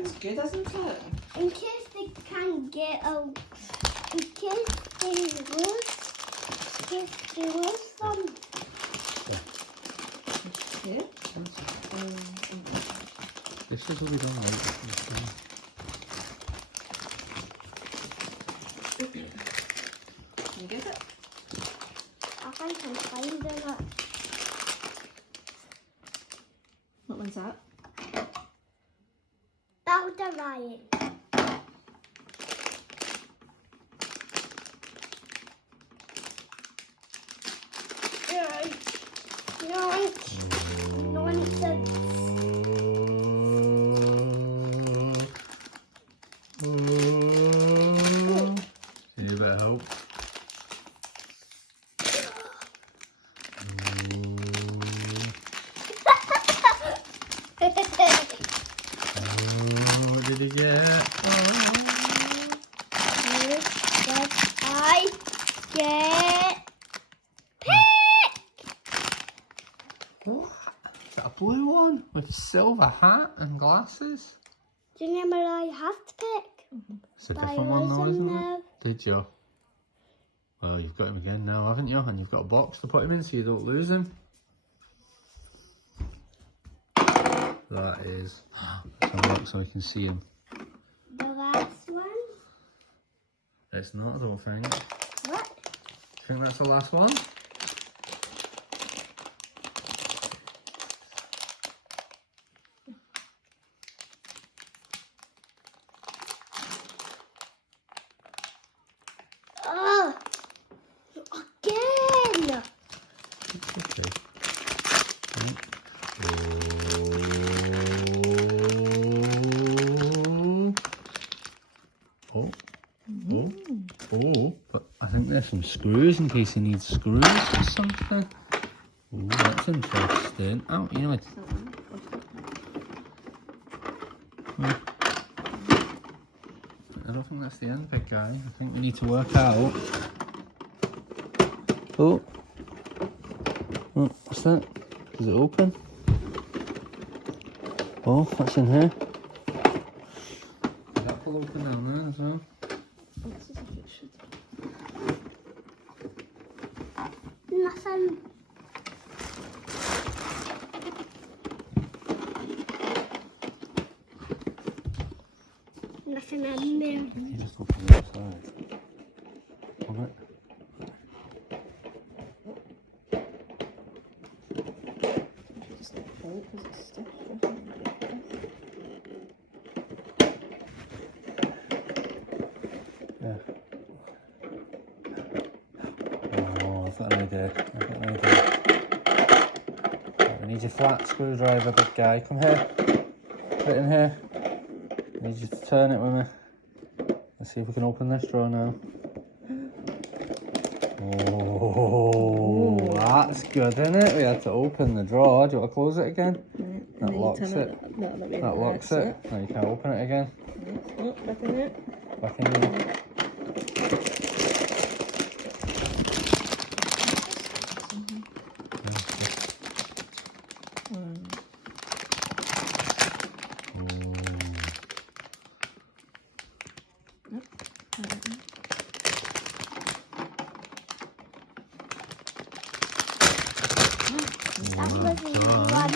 That's good, isn't it? In case they can't get out. In case they lose. In case they lose them. Okay. This is what we don't like. Can you get it? I think I'm finding it. What one's that? That was a riot. Nonsense. Need a bit of help. What did he get? I get What? Is that a blue one with a silver hat and glasses? Do you remember I have to pick? It's a But I different one though, lose isn't them it? now. Did you? Well, you've got him again now, haven't you? And you've got a box to put him in so you don't lose him. That is. Let's have a look so I can see him. The last one? It's not, I don't think. What? Do you think that's the last one? Oh! Again! It's okay. Oh. Oh, but I think there's some screws in case you need screws or something. Oh, that's interesting. Oh, you know what? I don't think that's the end bit, guy. I think we need to work out. Oh. Oh, what's that? Is it open? Oh, what's in here? That will open down there as well. Looks as if it should. Nothing. Nothing in there. You just open the outside. On it. Just pull it because it's stiff. Yeah. Oh, I've got an idea. Right, we need your flat screwdriver, big guy. Come here. Put it in here. I need you to turn it with me. Let's see if we can open this drawer now. Oh, that's good, isn't it? We had to open the drawer. Do you want to close it again? Right. That locks it. That locks it. Now you can't open it again. Oh, back in it. Back in there. That was the one.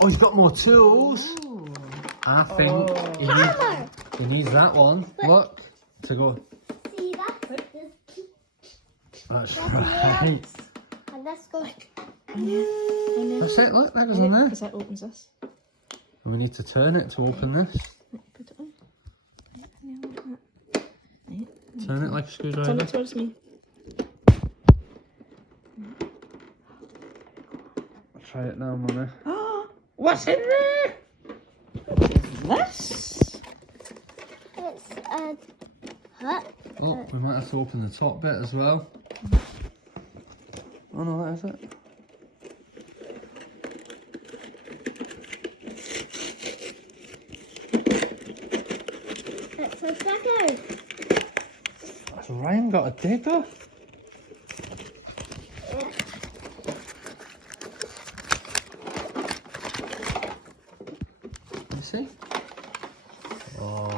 Oh, he's got more tools. Ooh. I think Hammer! he needs that one. Look, to go. See that? That's That's right. And let's go. That's it. Look, that goes in there. Because that opens this. And we need to turn it to open this. Put it on. Turn it like a Turn screwdriver. it towards me. Try it now, Mummy. What's in there? What is this? It's a hut. Oh, we might have to open the top bit as well. Oh no, that is it. It's a digger. Has Ryan got a digger? see. Oh,